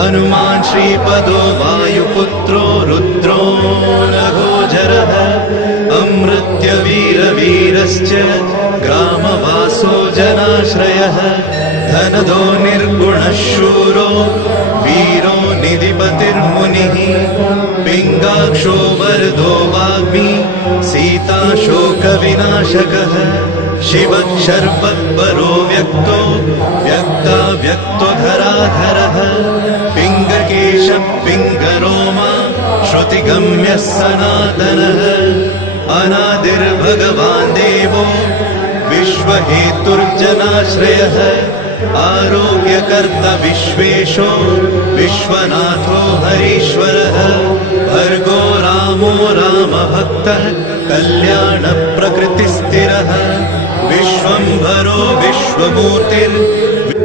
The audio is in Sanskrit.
हनुमान् श्रीपदो वायुपुत्रो रुद्रो नघोजरः अमृत्यवीरवीरश्च ग्रामवासो जनाश्रयः धनदो निर्गुणः शूरो वीरो निधिपतिर्मुनिः पिङ्गाक्षो वरदो वाग्मी सीताशोकविनाशकः शिवः शर्वपरो व्यक्तो व्यक्तो धराधरः पिङ्गकेशः पिङ्गरोमा श्रुतिगम्यः सनातनः अनादिर्भगवान् देवो विश्वहेतुर्जनाश्रयः आरोग्यकर्ता विश्वेशो विश्वनाथो हरीश्वरः भर्गो रामो रामभक्तः कल्याणप्रकृतिस्थिरः विश्वम्भरो विश्वमूर्तिर्